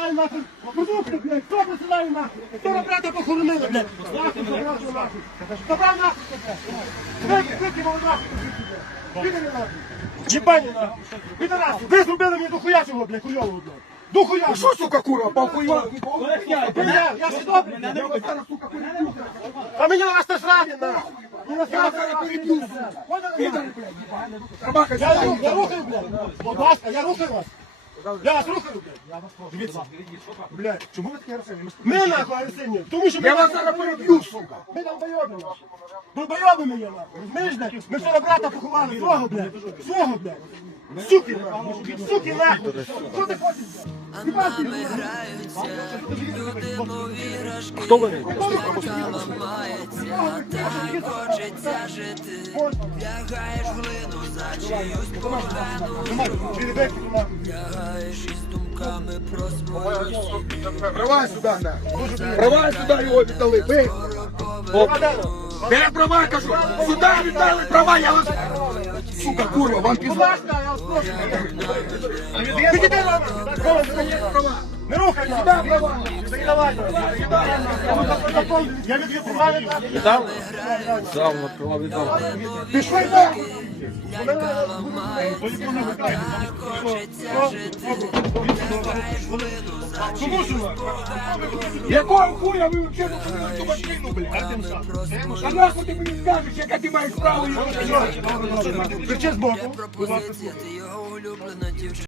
посилає нахуй? Продукти, блядь, хто посилає нахуй? Хто на брата похоронили, блядь? Нахуй, забрав нахуй. Забрав нахуй, блядь. Вики- Викинув нахуй. Підери нахуй. Єбані нахуй. Підараси, ви зробили мені дохуя цього, блядь, хуйового, блядь. Дохуя. Що, сука, курва, похуйла? Я, я свідомий. А мені на вас насрати, нахуй. Мені насрати. Собака, Я, ру- я рухаю, блядь. Будь ласка, я рухаю вас. Я вас рухаю, блядь. Дивіться. Блядь, чому ви такі агресивні? Ми нахуй агресивні. Тому що ми... Я вас зараз переб'ю, сука. Ми там бойоби, нахуй. Долбойоби ми є, нахуй. Розумієш, блядь? Ми вчора брата поховали. Свого, блядь. Свого, блядь. Суки, нахуй. Суки, нахуй. Що ти хочеш, блядь? Хіба ти, Хто ви? ламається, так хочеться жити. Лягаєш в глину за погану, Перебегти, нахуй. лягаєш із думками про свою Привай сюди, на. Привай сюди його віддали. Ви. Де права, кажу. Сюди віддали права, я вас... Сука, курва, вам Будь ласка, я вас прошу. Підійди, нахуй. Не рухай, нахуй. Давай, давай. Я права, Віддав? Віддав, відкривав, віддав. Пішли, чиюсь Якого хуя ви машину, блядь? А нахуй ти мені скажеш, яка ти маєш право його Кричи збоку. пропозиція, ти його улюблена дівчина.